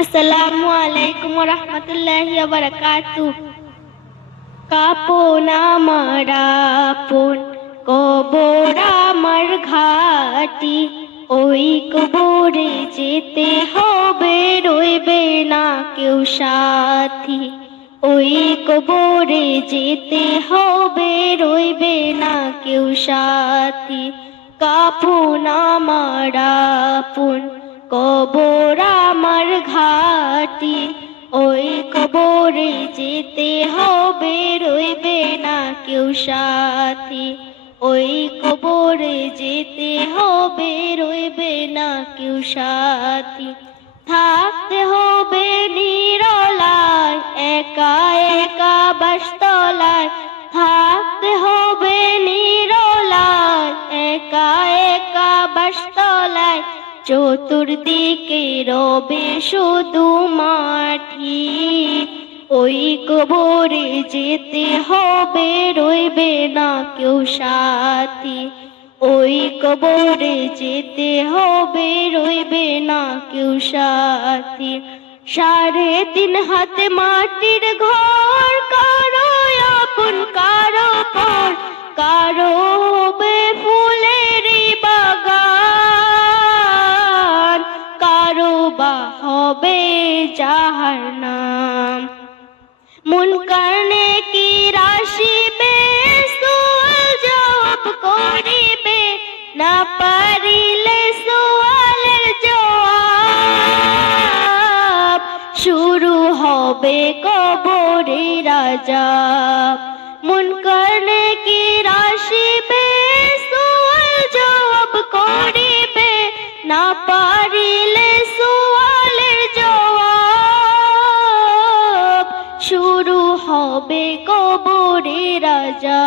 আসসালামু আলাইকুম রহমতুল্লাহি বারাকাতু কাপন আমার আপন, কবর আমার ঘাটি। ওই কবরে যেতে হবে, রইবে না কেউ সাথী। ওই কবরে যেতে হবে, রইবে না কেউ সাথী। কাপন আমার আপন কবর আমার ঘাটি, ওই কবরে যেতে হবে, রইবে না কেউ সাথী। ওই কবরে যেতে হবে, রইবে না কেউ সাথী। থাকতে হবে নিরলায়, একা একা বাসতলায় থাকতে হবে চতুর্দিকে রবে শুধু মাটি। ওই কবরে যেতে হবে, রইবে না কেউ সাথী। ওই কবরে যেতে হবে, রইবে না কেউ সাথী। সাড়ে তিন হাতে মাটির ঘর কারও আপন, কারও পর, কারও কারও হবে যাহার নাম। মন কারণে কি রাশিবে, সোয়াল জবাব করিবে, না পারিলে সোয়ালের জবাব। শুরু হবে কবরে রাজা। মন কারণে কি রাশিবে জবাব করিবে, না পারিলে সোয়ালের হবে কবরে রাজা